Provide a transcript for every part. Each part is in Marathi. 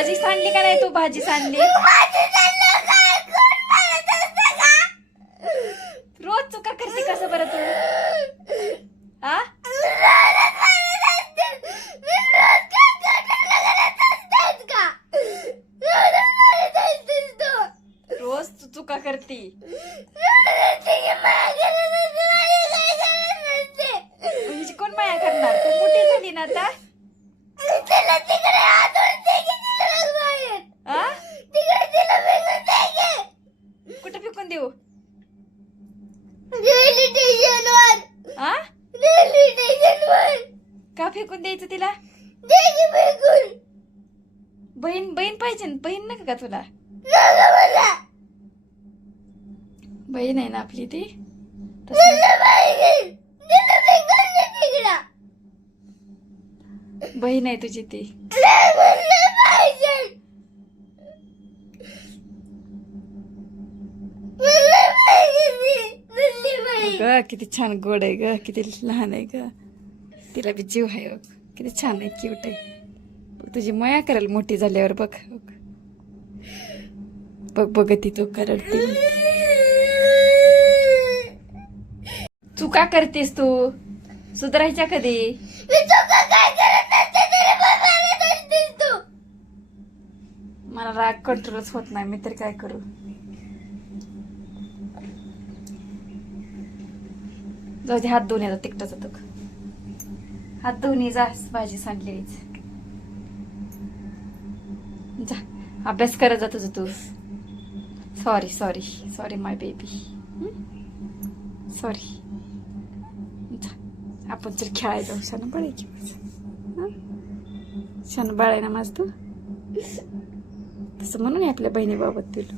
भाजी सांडली का नाही तू? भाजी सांडली रोज चुका करते कसं बरं तू? आ रोज तू चुका करती. हिची कोण माया करणार? तू मोठी झाली ना आता. आ? कुठं फेकून देऊ? आ? का फेकून द्यायचं तिला? बहीण बहीण पाहिजे ना? बहीण नका का तुला? बहीण आहे ना आपली ती. बहीण आहे तुझी ती. ग किती छान गोड आहे ग, किती लहान आहे ग. तिला बी जीव आहे. किती छान आहे, क्यूट आहे. तुझी माया करेल मोठी झाल्यावर. बघ बघ बघ ती तू करडते. चुका करतेस तू, सुधारायच्या कधी? मला राग कंट्रोलच होत नाही, मी तर काय करू? जाऊ दे, हात धुवून येतात तिकटाच होतो. हात धुवून जा, भाजी सांडलीच. जा अभ्यास करत जा तुझं तू. सॉरी सॉरी सॉरी माय बेबी, सॉरी. आपण तर खेळायला जाऊ. शान बाळ आहे की माझं, शान बाळ आहे ना माझं तू. तसं म्हणून आपल्या बहिणीबाबत तुला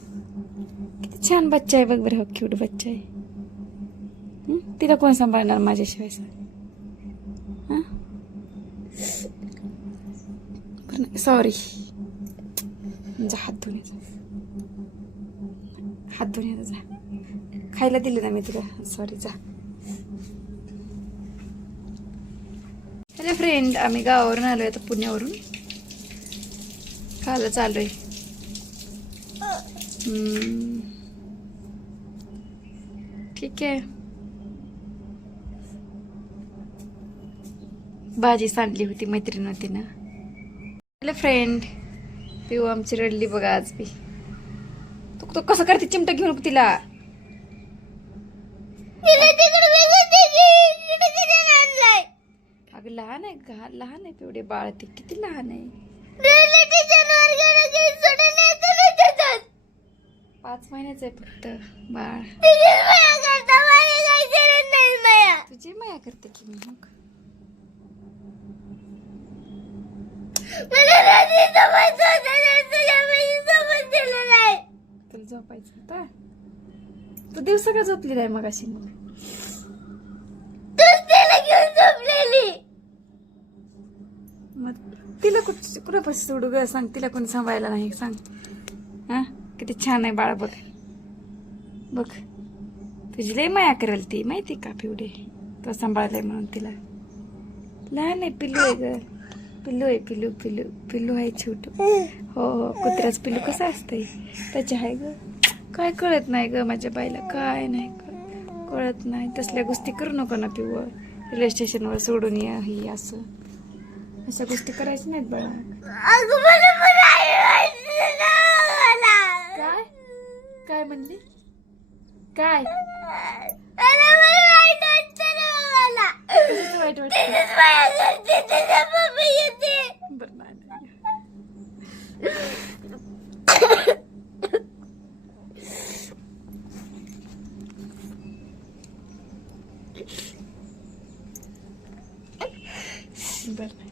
किती छान बच्चा आहे. बघ बरं, हो क्यूट बच्चा आहे. तिला कोण सांभाळणार माझ्याशिवाय? सॉरी. जा हात धुवून जा, हात धुवून जा. खायला दिलं ना मी तुला. सॉरी, जा. हॅलो फ्रेंड, आम्ही गावावरून आलोय आता, पुण्यावरून. खायला चाललोय. ठीक आहे. भाजी सांडली होती मैत्रीण होती ना. हॅलो फ्रेंड, पिऊ आमची रडली बघा आज बी. तू कसं करते चिमटा घेऊन तिला? अगं लहान आहे का? लहान आहे पिवडे बाळ, ते किती लहान आहे. 5 महिन्याचं आहे फक्त बाळ. तुझी माया करते की मी. मग तुला झोपायचं होतं? तू दिवस का झोपली नाही मग अशी? मग तिला कुठं पैसे सोडू ग? सांग, तिला कोणी सांभाळायला नाही? सांग. हा, किती छान आहे बाळा. बघ बघ, तुझी लय माया करेल ती, माहिती का पिवडे? तो सांभाळलाय म्हणून तिला. लहान आहे, पिल्लू आहे ग. पिल्लू आहे, पिल्लू पिल्लू पिल्लू आहे छोटू. हो हो, कुत्र्याच पिल्लू कसं असतंय त्याचे आहे ग. काय कळत नाही ग माझ्या बाईला, काय नाही कळत नाही. तसल्या गोष्टी करू नको ना पिऊ. रेल्वे स्टेशनवर सोडून या ही असं, अशा गोष्टी करायच्या नाहीत बाळा. काय काय म्हणली? काय वाईट वाटत? बरं नाही. बरं नाही.